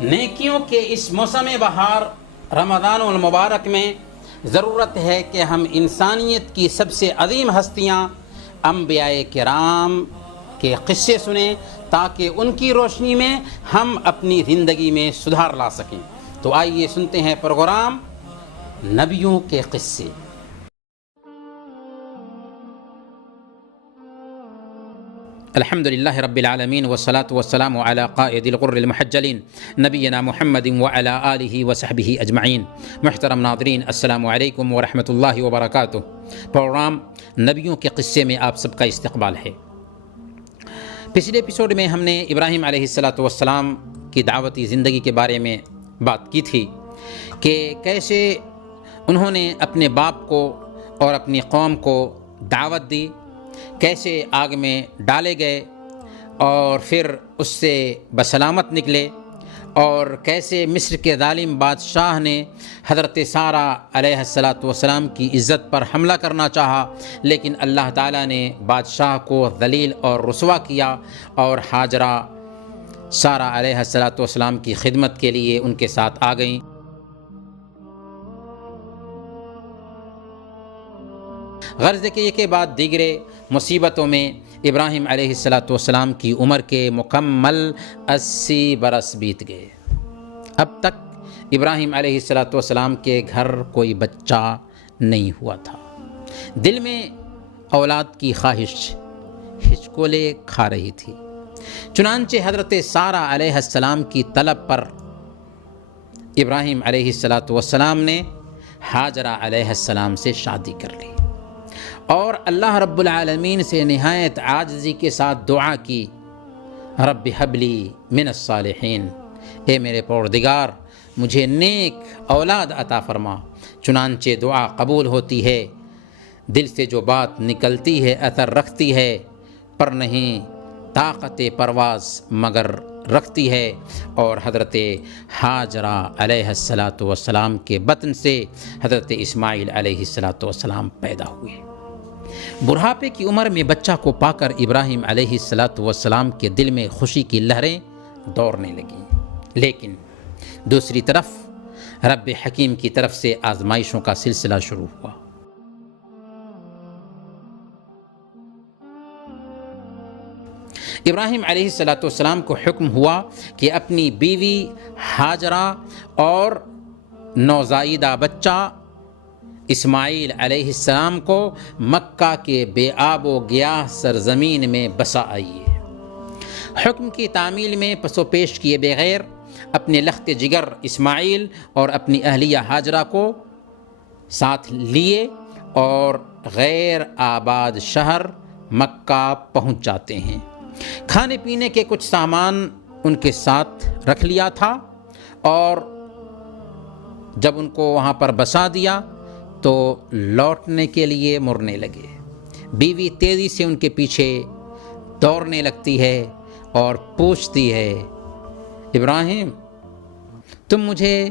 نیکیوں کے اس موسم بہار رمضان المبارک میں ضرورت ہے کہ ہم انسانیت کی سب سے عظیم ہستیاں انبیاء کرام کے قصے سنیں تاکہ ان کی روشنی میں ہم اپنی زندگی میں سدھار لا سکیں۔ تو آئیے سنتے ہیں پروگرام نبیوں کے قصے۔ الحمد للہ رب العالمین والصلاة والسلام علی قائد الغر المحجلین نبینا محمد وعلی آلہ وصحبہ اجمعین۔ محترم ناظرین، السلام علیکم ورحمۃ اللہ وبرکاتہ۔ پروگرام نبیوں کے قصے میں آپ سب کا استقبال ہے۔ پچھلے ایپیسوڈ میں ہم نے ابراہیم علیہ السلام کی دعوتی زندگی کے بارے میں بات کی تھی کہ کیسے انہوں نے اپنے باپ کو اور اپنی قوم کو دعوت دی، کیسے آگ میں ڈالے گئے اور پھر اس سے بسلامت نکلے، اور کیسے مصر کے ظالم بادشاہ نے حضرت سارہ علیہ السلام کی عزت پر حملہ کرنا چاہا، لیکن اللہ تعالیٰ نے بادشاہ کو ذلیل اور رسوا کیا، اور ہاجرہ سارہ علیہ السلام کی خدمت کے لیے ان کے ساتھ آ گئیں۔ غرض کہ یہ کے بعد دیگرے مصیبتوں میں ابراہیم علیہ السلام کی عمر کے مکمل 80 برس بیت گئے۔ اب تک ابراہیم علیہ السلام کے گھر کوئی بچہ نہیں ہوا تھا۔ دل میں اولاد کی خواہش ہچکولے کھا رہی تھی۔ چنانچہ حضرت سارہ علیہ السلام کی طلب پر ابراہیم علیہ السلام نے ہاجرہ علیہ السلام سے شادی کر لی، اور اللہ رب العالمین سے نہایت عاجزی کے ساتھ دعا کی، رب حب لی من الصالحین، اے میرے پروردگار مجھے نیک اولاد عطا فرما۔ چنانچہ دعا قبول ہوتی ہے، دل سے جو بات نکلتی ہے اثر رکھتی ہے، پر نہیں طاقت پرواز مگر رکھتی ہے، اور حضرت ہاجرہ علیہ السلام کے بطن سے حضرت اسماعیل علیہ السلام پیدا ہوئے۔ بڑھاپے کی عمر میں بچہ کو پا کر ابراہیم علیہ السلام کے دل میں خوشی کی لہریں دوڑنے لگیں، لیکن دوسری طرف رب حکیم کی طرف سے آزمائشوں کا سلسلہ شروع ہوا۔ ابراہیم علیہ السلام کو حکم ہوا کہ اپنی بیوی ہاجرہ اور نوزائیدہ بچہ اسماعیل علیہ السلام کو مکہ کے بے آب و گیاہ سرزمین میں بسا آئیے۔ حکم کی تعمیل میں پس و پیش کیے بغیر اپنے لخت جگر اسماعیل اور اپنی اہلیہ ہاجرہ کو ساتھ لیے اور غیر آباد شہر مکہ پہنچ جاتے ہیں۔ کھانے پینے کے کچھ سامان ان کے ساتھ رکھ لیا تھا، اور جب ان کو وہاں پر بسا دیا تو لوٹنے کے لیے مڑنے لگے۔ بیوی تیزی سے ان کے پیچھے دوڑنے لگتی ہے اور پوچھتی ہے، ابراہیم تم مجھے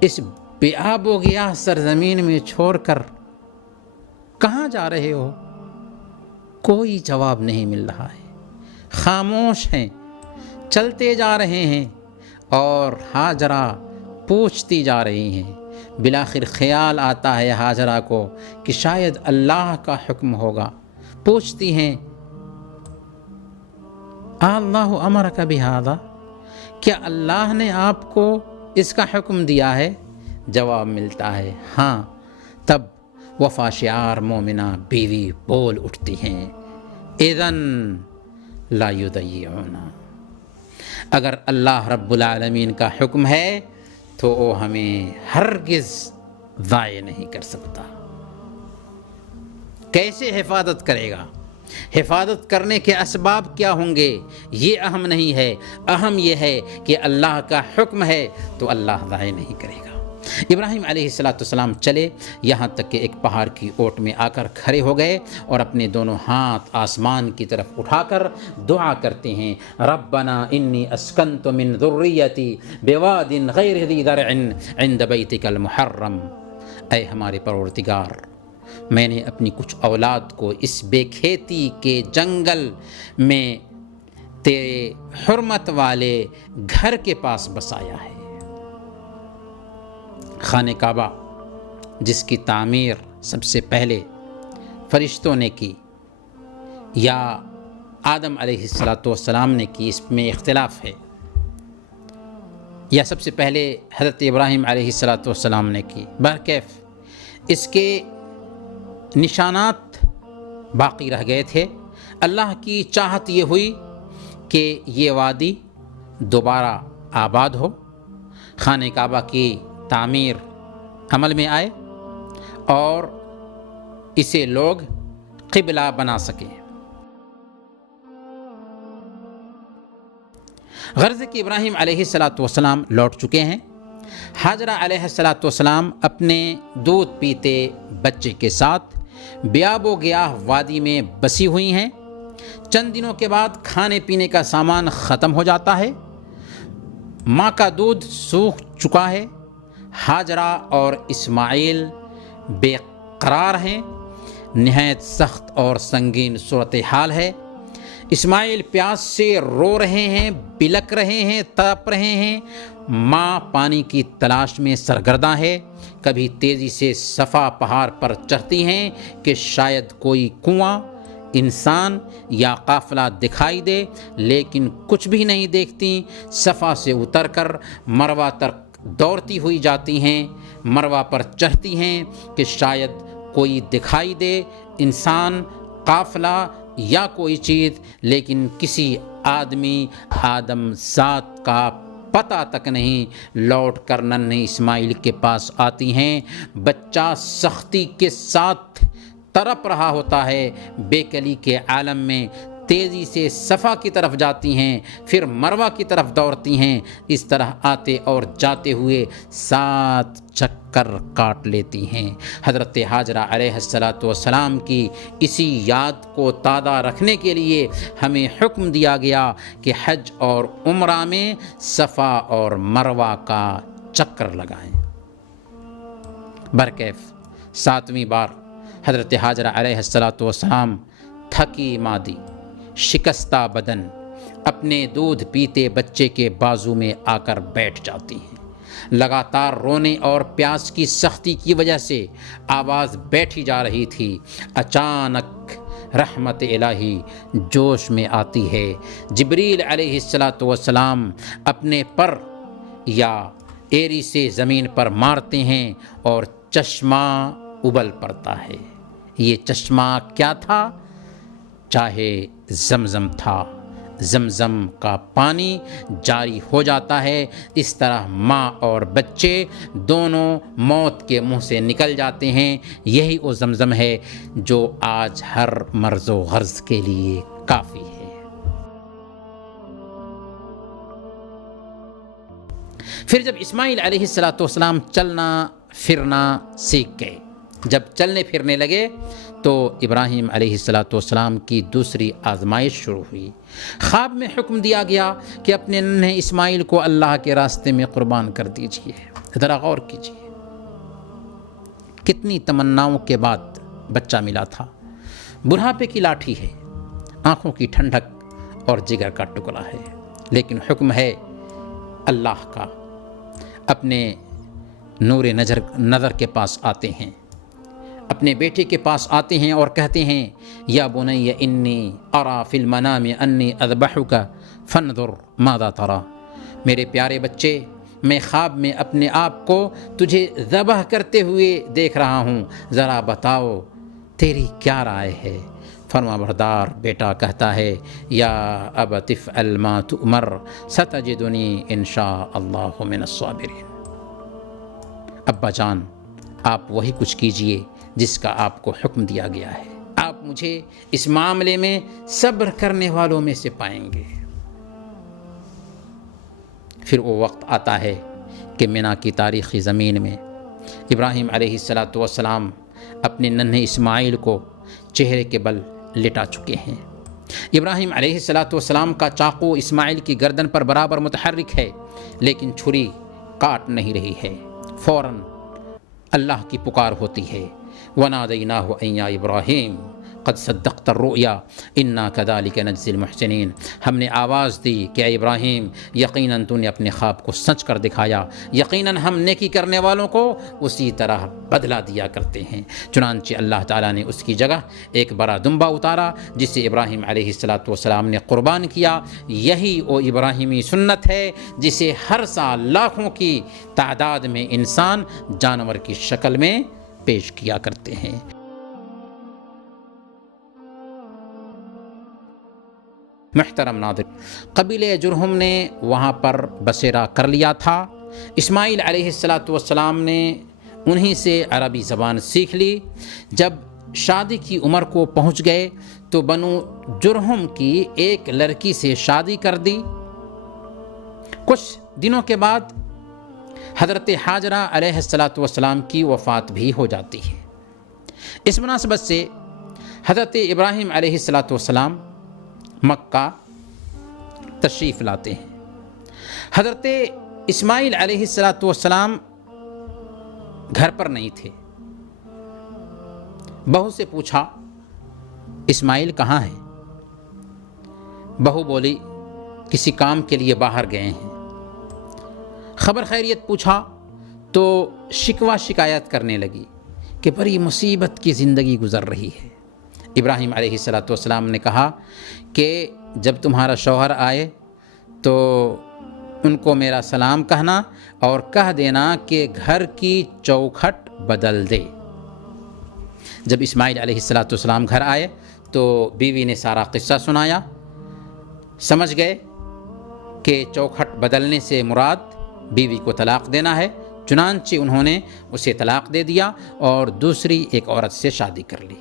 اس بے آب و گیاہ سرزمین میں چھوڑ کر کہاں جا رہے ہو؟ کوئی جواب نہیں مل رہا ہے، خاموش ہیں، چلتے جا رہے ہیں، اور ہاجرہ پوچھتی جا رہی ہیں۔ بالآخر خیال آتا ہے ہاجرہ کو کہ شاید اللہ کا حکم ہوگا۔ پوچھتی ہیں، اللہ امرک بہذا، کیا اللہ نے آپ کو اس کا حکم دیا ہے؟ جواب ملتا ہے ہاں۔ تب وفا شعار مومنہ بیوی بول اٹھتی ہیں، اذن لا یضیعونا، اگر اللہ رب العالمین کا حکم ہے تو وہ ہمیں ہرگز ضائع نہیں کر سکتا۔ کیسے حفاظت کرے گا؟ حفاظت کرنے کے اسباب کیا ہوں گے یہ اہم نہیں ہے، اہم یہ ہے کہ اللہ کا حکم ہے تو اللہ ضائع نہیں کرے گا۔ ابراہیم علیہ السلام چلے، یہاں تک کہ ایک پہاڑ کی اوٹ میں آ کر کھڑے ہو گئے، اور اپنے دونوں ہاتھ آسمان کی طرف اٹھا کر دعا کرتے ہیں، ربنا انی اسکنت من ذریتی بواد غیر ذی زرع عند بیتک المحرم، اے ہمارے پروردگار میں نے اپنی کچھ اولاد کو اس بے کھیتی کے جنگل میں تیرے حرمت والے گھر کے پاس بسایا ہے۔ خانہ کعبہ جس کی تعمیر سب سے پہلے فرشتوں نے کی یا آدم علیہ السلام نے کی، اس میں اختلاف ہے، یا سب سے پہلے حضرت ابراہیم علیہ السلام نے کی، بہرکیف اس کے نشانات باقی رہ گئے تھے۔ اللہ کی چاہت یہ ہوئی کہ یہ وادی دوبارہ آباد ہو، خانہ کعبہ کی تعمیر عمل میں آئے اور اسے لوگ قبلہ بنا سکیں۔ غرض کہ ابراہیم علیہ السلام لوٹ چکے ہیں، حاجرہ علیہ السلام اپنے دودھ پیتے بچے کے ساتھ بیاب و گیاہ وادی میں بسی ہوئی ہیں۔ چند دنوں کے بعد کھانے پینے کا سامان ختم ہو جاتا ہے، ماں کا دودھ سوکھ چکا ہے، حاجرہ اور اسماعیل بے قرار ہیں، نہایت سخت اور سنگین صورتحال ہے۔ اسماعیل پیاس سے رو رہے ہیں، بلک رہے ہیں، تڑپ رہے ہیں، ماں پانی کی تلاش میں سرگرداں ہے۔ کبھی تیزی سے صفا پہاڑ پر چڑھتی ہیں کہ شاید کوئی کنواں، انسان یا قافلہ دکھائی دے، لیکن کچھ بھی نہیں دیکھتی۔ صفا سے اتر کر مروہ تک دوڑتی ہوئی جاتی ہیں، مروہ پر چڑھتی ہیں کہ شاید کوئی دکھائی دے، انسان، قافلہ یا کوئی چیز، لیکن کسی آدم ذات کا پتہ تک نہیں۔ لوٹ کر ننھے اسماعیل کے پاس آتی ہیں، بچہ سختی کے ساتھ تڑپ رہا ہوتا ہے، بے کلی کے عالم میں تیزی سے صفا کی طرف جاتی ہیں، پھر مروہ کی طرف دوڑتی ہیں، اس طرح آتے اور جاتے ہوئے 7 چکر کاٹ لیتی ہیں۔ حضرت حاجرہ علیہ السلام کی اسی یاد کو تازہ رکھنے کے لیے ہمیں حکم دیا گیا کہ حج اور عمرہ میں صفا اور مروہ کا چکر لگائیں۔ برکیف 7ویں بار حضرت حاجرہ علیہ السلام تھکی مادی، شکستہ بدن اپنے دودھ پیتے بچے کے بازو میں آ کر بیٹھ جاتی ہیں۔ لگاتار رونے اور پیاس کی سختی کی وجہ سے آواز بیٹھی جا رہی تھی۔ اچانک رحمت الہی جوش میں آتی ہے، جبریل علیہ السلام اپنے پر یا ایری سے زمین پر مارتے ہیں اور چشمہ ابل پڑتا ہے۔ یہ چشمہ کیا تھا؟ چاہے زمزم تھا۔ زمزم کا پانی جاری ہو جاتا ہے۔ اس طرح ماں اور بچے دونوں موت کے منہ سے نکل جاتے ہیں۔ یہی وہ زمزم ہے جو آج ہر مرض و غرض کے لیے کافی ہے۔ پھر جب اسماعیل علیہ السلام چلنا پھرنا سیکھ گئے، جب چلنے پھرنے لگے تو ابراہیم علیہ السلام کی دوسری آزمائش شروع ہوئی۔ خواب میں حکم دیا گیا کہ اپنے ننھے اسماعیل کو اللہ کے راستے میں قربان کر دیجیے۔ ذرا غور کیجیے، کتنی تمناؤں کے بعد بچہ ملا تھا۔ بڑھاپے کی لاٹھی ہے، آنکھوں کی ٹھنڈک اور جگر کا ٹکڑا ہے، لیکن حکم ہے اللہ کا۔ اپنے نور نظر کے پاس آتے ہیں، اپنے بیٹے کے پاس آتے ہیں اور کہتے ہیں یا بنی انی ارا فی المنام انی اذبحک فانظر ماذا تری۔ میرے پیارے بچے، میں خواب میں اپنے آپ کو تجھے ذبح کرتے ہوئے دیکھ رہا ہوں، ذرا بتاؤ تیری کیا رائے ہے؟ فرما بردار بیٹا کہتا ہے یا ابت افعل ما تؤمر ستجدنی ان شاء اللہ من الصابرین۔ ابا جان، آپ وہی کچھ کیجئے جس کا آپ کو حکم دیا گیا ہے، آپ مجھے اس معاملے میں صبر کرنے والوں میں سے پائیں گے۔ پھر وہ وقت آتا ہے کہ مینا کی تاریخی زمین میں ابراہیم علیہ السلام اپنے ننھے اسماعیل کو چہرے کے بل لٹا چکے ہیں۔ ابراہیم علیہ السلام کا چاقو اسماعیل کی گردن پر برابر متحرک ہے، لیکن چھری کاٹ نہیں رہی ہے۔ فوراً اللہ کی پکار ہوتی ہے، وَنَادَيْنَاهُ أَن يَا إِبْرَاهِيمُ قد صدقت الرؤیا انا کذالک نجزی المحسنین، ہم نے آواز دی کہ اے ابراہیم یقیناً تو نے اپنے خواب کو سچ کر دکھایا، یقیناً ہم نیکی کرنے والوں کو اسی طرح بدلہ دیا کرتے ہیں۔ چنانچہ اللہ تعالیٰ نے اس کی جگہ ایک بڑا دمبا اتارا جسے ابراہیم علیہ السلام نے قربان کیا۔ یہی وہ ابراہیمی سنت ہے جسے ہر سال لاکھوں کی تعداد میں انسان جانور کی شکل میں پیش کیا کرتے ہیں۔ محترم ناظرین، قبیلہ جرہم نے وہاں پر بسیرا کر لیا تھا۔ اسماعیل علیہ السلام نے انہی سے عربی زبان سیکھ لی۔ جب شادی کی عمر کو پہنچ گئے تو بنو جرہم کی ایک لڑکی سے شادی کر دی۔ کچھ دنوں کے بعد حضرت حاجرہ علیہ السلام کی وفات بھی ہو جاتی ہے۔ اس مناسبت سے حضرت ابراہیم علیہ السلام مکہ تشریف لاتے ہیں۔ حضرت اسماعیل علیہ السلام گھر پر نہیں تھے۔ بہو سے پوچھا اسماعیل کہاں ہے؟ بہو بولی کسی کام کے لیے باہر گئے ہیں۔ خبر خیریت پوچھا تو شکوہ شکایت کرنے لگی کہ بڑی مصیبت کی زندگی گزر رہی ہے۔ ابراہیم علیہ السلام نے کہا کہ جب تمہارا شوہر آئے تو ان کو میرا سلام کہنا اور کہہ دینا کہ گھر کی چوکھٹ بدل دے۔ جب اسماعیل علیہ السلام گھر آئے تو بیوی نے سارا قصہ سنایا۔ سمجھ گئے کہ چوکھٹ بدلنے سے مراد بیوی کو طلاق دینا ہے، چنانچہ انہوں نے اسے طلاق دے دیا اور دوسری ایک عورت سے شادی کر لی۔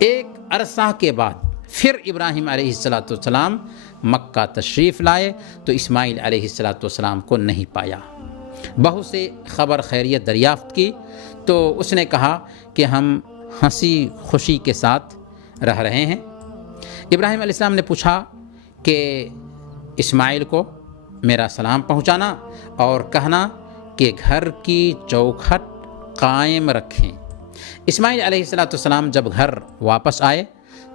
ایک عرصہ کے بعد پھر ابراہیم علیہ السلام مکہ تشریف لائے تو اسماعیل علیہ السلام کو نہیں پایا۔ بہو سے خبر خیریت دریافت کی تو اس نے کہا کہ ہم ہنسی خوشی کے ساتھ رہ رہے ہیں۔ ابراہیم علیہ السلام نے پوچھا کہ اسماعیل کو میرا سلام پہنچانا اور کہنا کہ گھر کی چوکھٹ قائم رکھیں۔ اسماعیل علیہ السلام جب گھر واپس آئے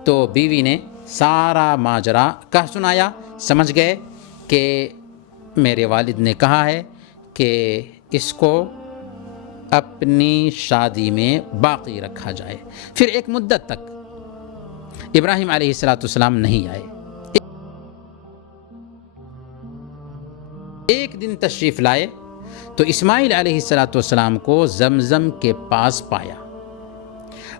تو بیوی نے سارا ماجرا کہہ سنایا۔ سمجھ گئے کہ میرے والد نے کہا ہے کہ اس کو اپنی شادی میں باقی رکھا جائے۔ پھر ایک مدت تک ابراہیم علیہ السلام نہیں آئے۔ ایک دن تشریف لائے تو اسماعیل علیہ السلام کو زمزم کے پاس پایا۔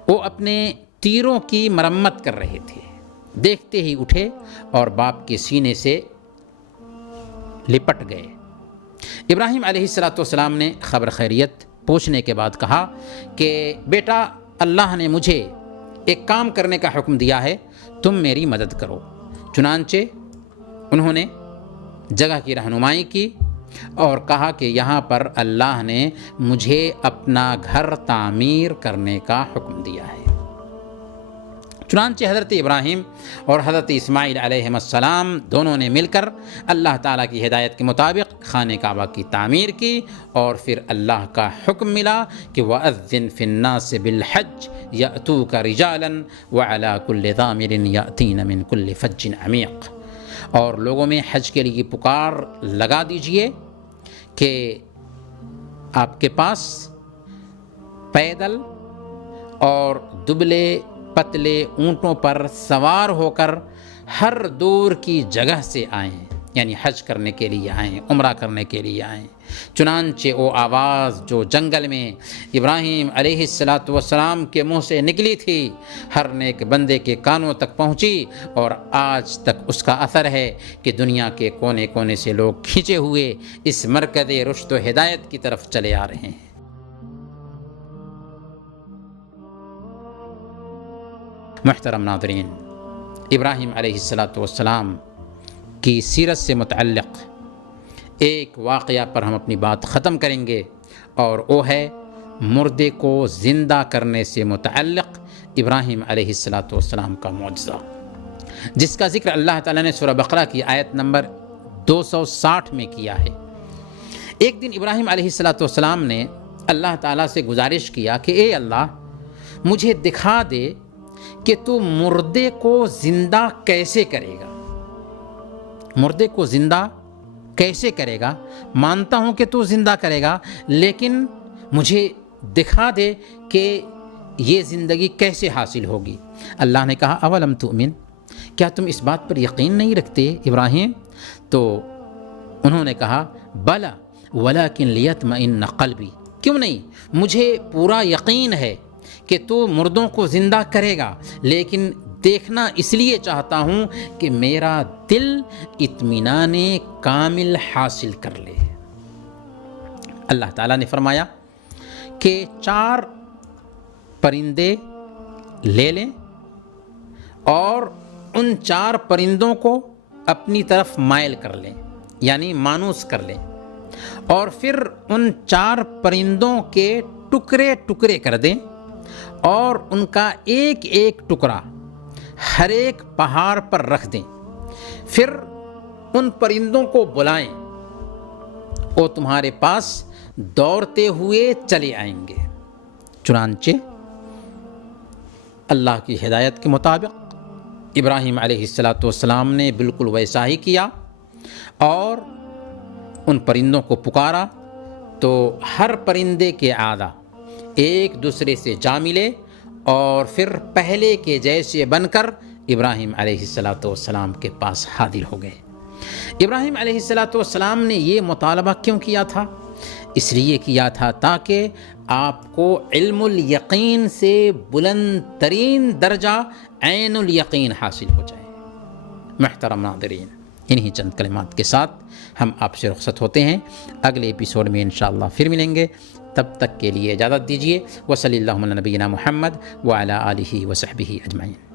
وہ اپنے تیروں کی مرمت کر رہے تھے۔ دیکھتے ہی اٹھے اور باپ کے سینے سے لپٹ گئے۔ ابراہیم علیہ السلام نے خبر خیریت پوچھنے کے بعد کہا کہ بیٹا، اللہ نے مجھے ایک کام کرنے کا حکم دیا ہے، تم میری مدد کرو۔ چنانچہ انہوں نے جگہ کی رہنمائی کی اور کہا کہ یہاں پر اللہ نے مجھے اپنا گھر تعمیر کرنے کا حکم دیا ہے۔ چنانچہ حضرت ابراہیم اور حضرت اسماعیل علیہ السلام دونوں نے مل کر اللہ تعالیٰ کی ہدایت کے مطابق خانہ کعبہ کی تعمیر کی، اور پھر اللہ کا حکم ملا کہ وَأَذِّن فِي النَّاسِ بِالْحَجِّ يَأْتُوكَ رِجَالًا وَعَلَى كُلِّ ضَامِرٍ يَأْتِينَ مِنْ كُلِّ فَجٍّ عَمِيقٍ، اور لوگوں میں حج کے لیے پکار لگا دیجئے کہ آپ کے پاس پیدل اور دبلے پتلے اونٹوں پر سوار ہو کر ہر دور کی جگہ سے آئیں، یعنی حج کرنے کے لیے آئیں، عمرہ کرنے کے لیے آئیں۔ چنانچہ وہ آواز جو جنگل میں ابراہیم علیہ السلام کے منہ سے نکلی تھی ہر نیک بندے کے کانوں تک پہنچی، اور آج تک اس کا اثر ہے کہ دنیا کے کونے کونے سے لوگ کھینچے ہوئے اس مرکز رشد و ہدایت کی طرف چلے آ رہے ہیں۔ محترم ناظرین، ابراہیم علیہ السلام کی سیرت سے متعلق ایک واقعہ پر ہم اپنی بات ختم کریں گے، اور وہ ہے مردے کو زندہ کرنے سے متعلق ابراہیم علیہ السلام کا معجزہ، جس کا ذکر اللہ تعالیٰ نے سورہ بقرہ کی آیت نمبر 260 میں کیا ہے۔ ایک دن ابراہیم علیہ السلام نے اللہ تعالیٰ سے گزارش کیا کہ اے اللہ، مجھے دکھا دے کہ تو مردے کو زندہ کیسے کرے گا، مردے کو زندہ کیسے کرے گا، مانتا ہوں کہ تو زندہ کرے گا، لیکن مجھے دکھا دے کہ یہ زندگی کیسے حاصل ہوگی۔ اللہ نے کہا اولم تؤمن، کیا تم اس بات پر یقین نہیں رکھتے ابراہیم؟ تو انہوں نے کہا بلا ولکن لیطمئن قلبی، کیوں نہیں، مجھے پورا یقین ہے کہ تو مردوں کو زندہ کرے گا، لیکن دیکھنا اس لیے چاہتا ہوں کہ میرا دل اطمینان کامل حاصل کر لے۔ اللہ تعالیٰ نے فرمایا کہ 4 پرندے لے لیں اور ان 4 پرندوں کو اپنی طرف مائل کر لیں، یعنی مانوس کر لیں، اور پھر ان 4 پرندوں کے ٹکڑے ٹکڑے کر دیں اور ان کا ایک ایک ٹکڑا ہر ایک پہاڑ پر رکھ دیں، پھر ان پرندوں کو بلائیں، وہ تمہارے پاس دوڑتے ہوئے چلے آئیں گے۔ چنانچہ اللہ کی ہدایت کے مطابق ابراہیم علیہ السلام نے بالکل ویسا ہی کیا اور ان پرندوں کو پکارا، تو ہر پرندے کے اعضاء ایک دوسرے سے جا ملے اور پھر پہلے کے جیسے بن کر ابراہیم علیہ السلام کے پاس حاضر ہو گئے۔ ابراہیم علیہ السلام نے یہ مطالبہ کیوں کیا تھا؟ اس لیے کیا تھا تاکہ آپ کو علم الیقین سے بلند ترین درجہ عین الیقین حاصل ہو جائے۔ محترم ناظرین، انہی چند کلمات کے ساتھ ہم آپ سے رخصت ہوتے ہیں، اگلے ایپیسوڈ میں انشاءاللہ پھر ملیں گے، تب تک کے لیے اجازت دیجیے۔ وصلی اللہ علی نبینا محمد وعلی آلہ وصحبہ اجمعین۔